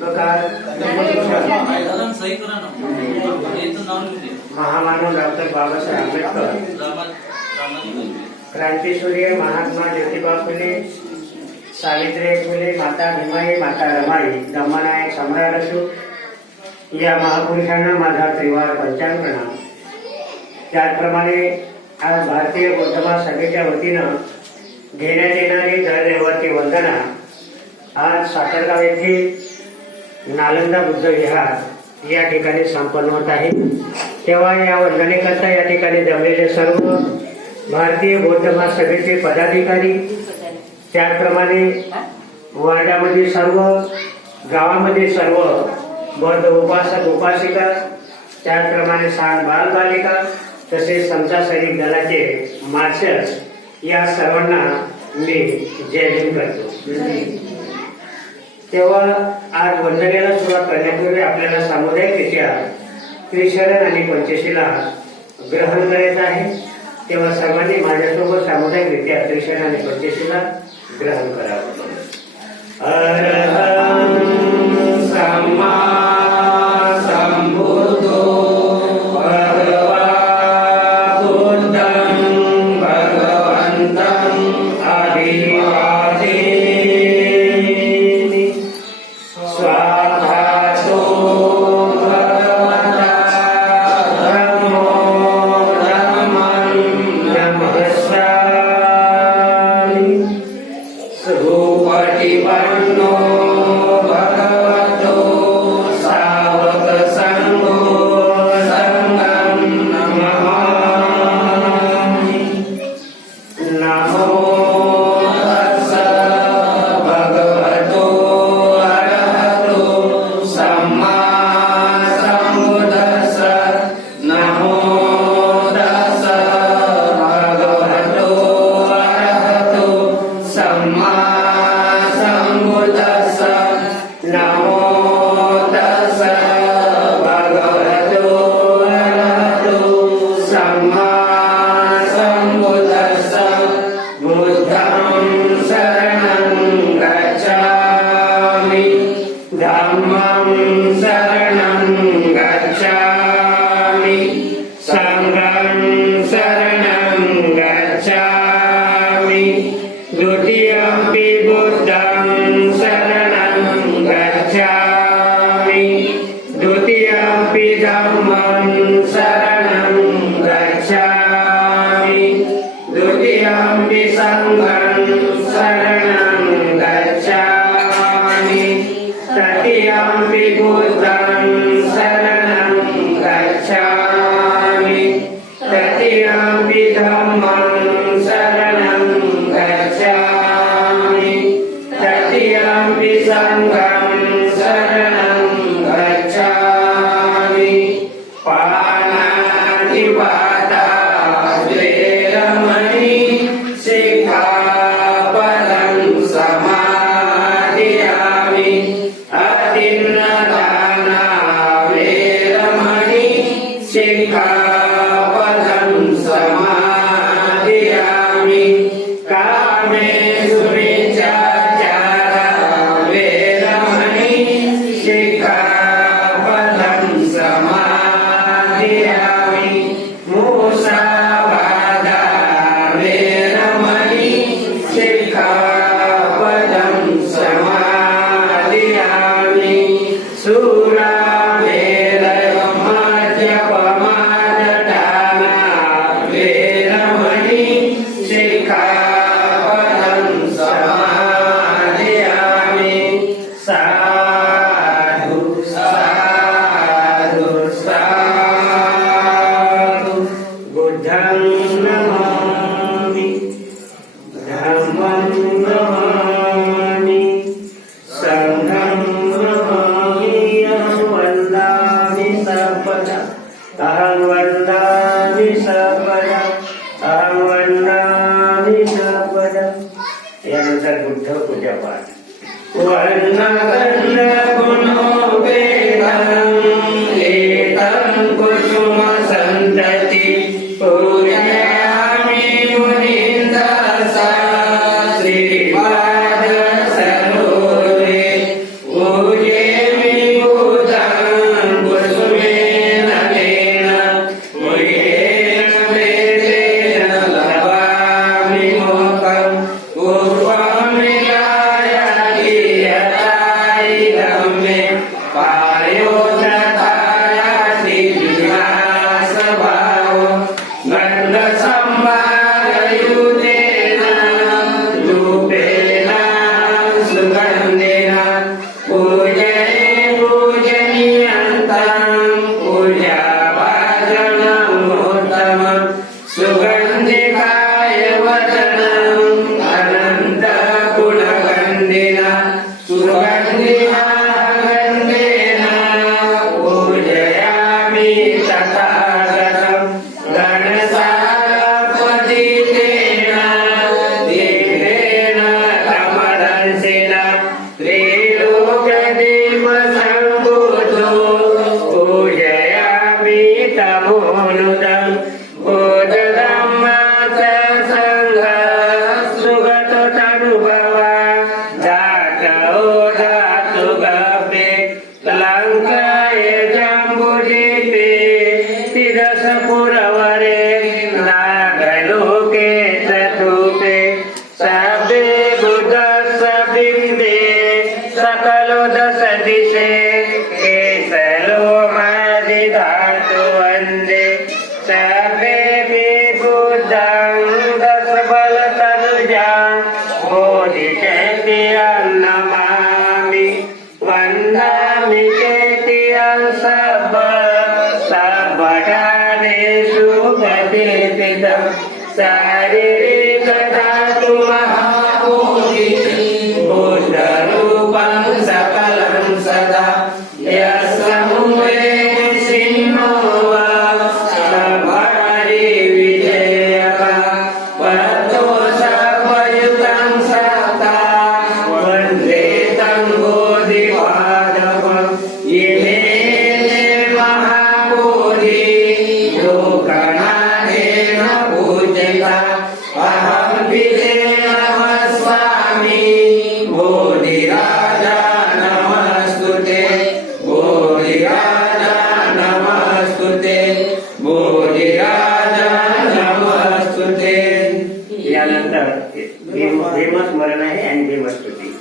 प्रकार महामानव डॉक्टर बाबासाहेब आंबेडकर क्रांतीसूर्य महात्मा ज्योतिबा फुले सावित्री फुले माता भीमाई माता रमाई दम्मानायक सम्राट असो या महापुरुषांना माझा त्रिवार पंचांग प्रणाम. त्याचप्रमाणे आज भारतीय बौद्ध सभेच्या वतीनं घेण्यात येणारी दरदेवती वंदना आज सातारगाव येथे नालंदा बुद्ध विहार या ठिकाणी संपन्न होत आहे. तेव्हा या वंदनेकरता या ठिकाणी जमलेले सर्व भारतीय बौद्ध महासभेचे पदाधिकारी त्याचप्रमाणे वार्डामध्ये सर्व गावामध्ये सर्व बौद्ध उपासक उपासिका त्याचप्रमाणे सहा बालबालिका तसेच समता सैनिक दलाचे मार्शल्स या सर्वांना मी जय हिंद करतो. तेव्हा आज वंदनेला सुरुवात करण्यापूर्वी आपल्याला सामुदायिकरित्या त्रिशरण आणि पंचशीला ग्रहण करायचं आहे. तेव्हा सर्वांनी माझ्यासोबत सामुदायिकरित्या त्रिशरण आणि पंचशीला ग्रहण करावं. Amen. सिंहो भीम भीमस्मरण आहे आणि भीमस्तुती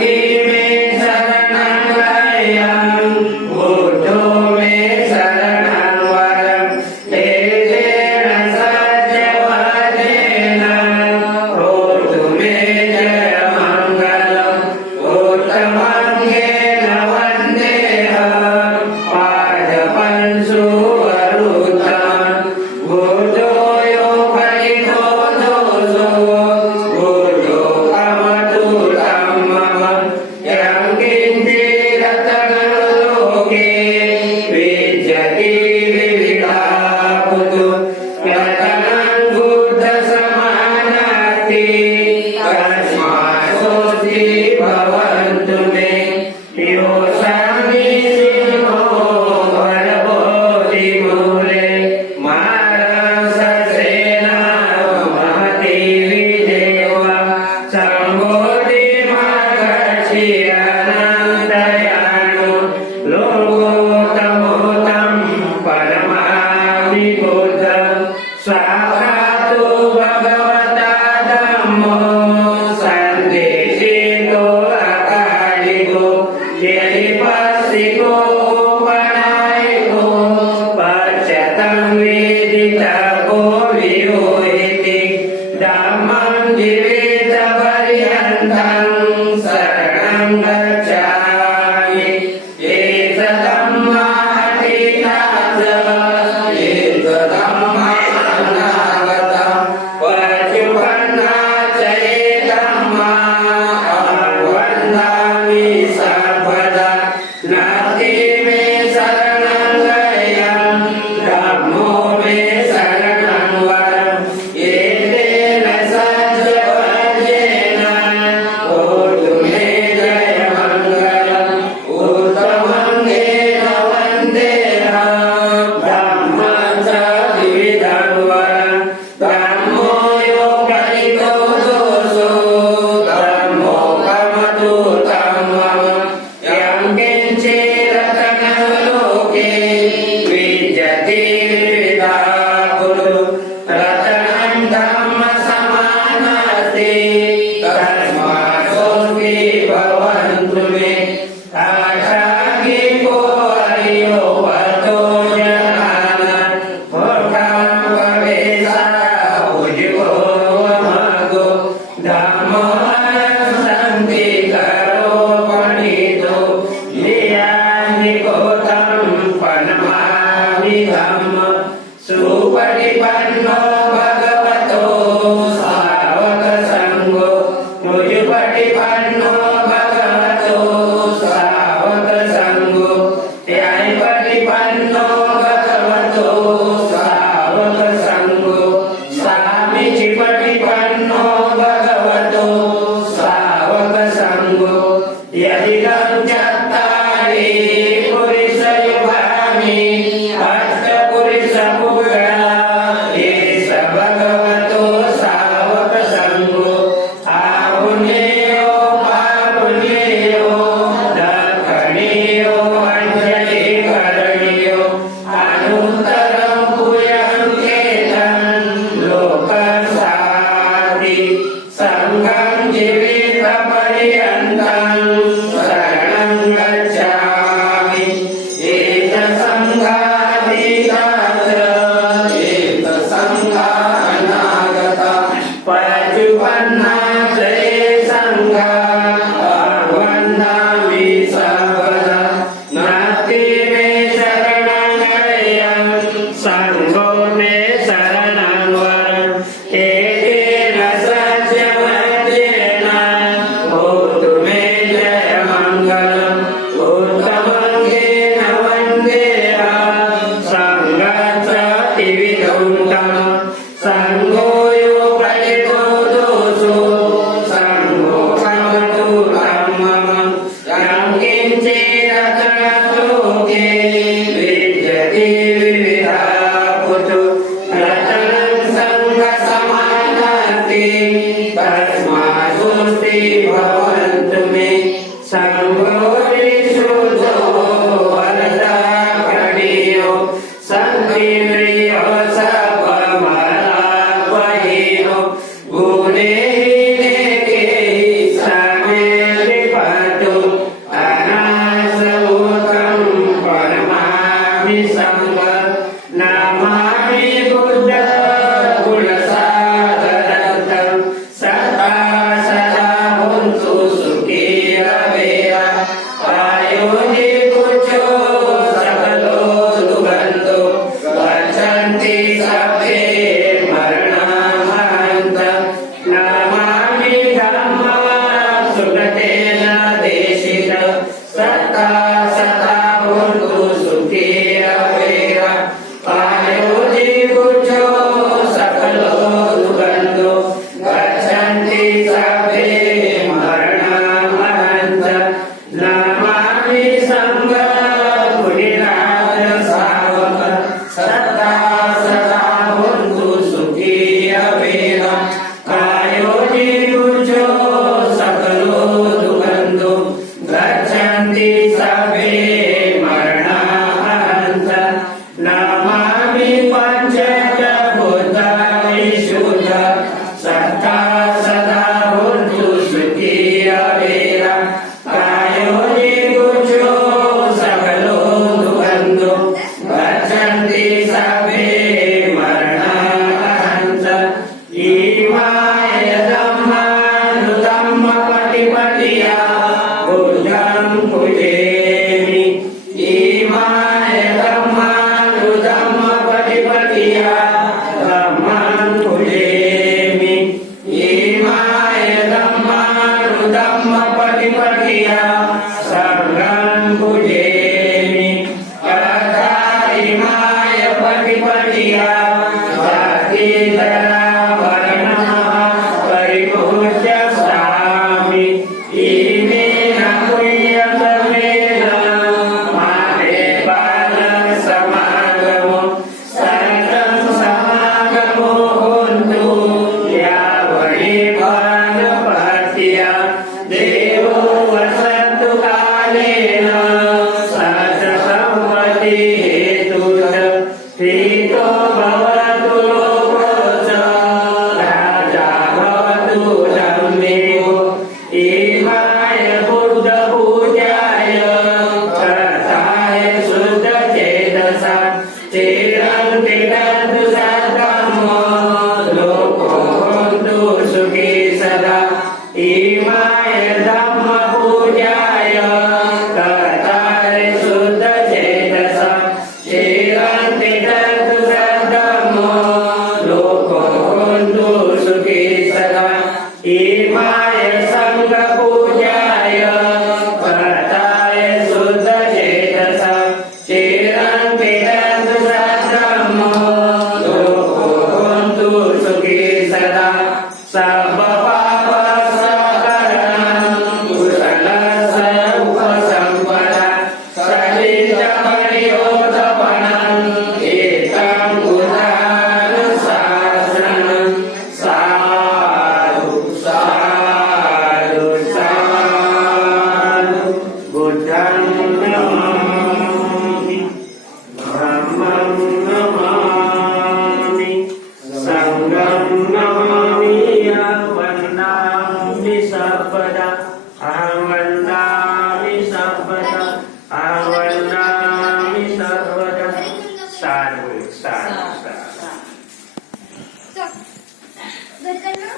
Amen. यदिपस्सिको उपनायको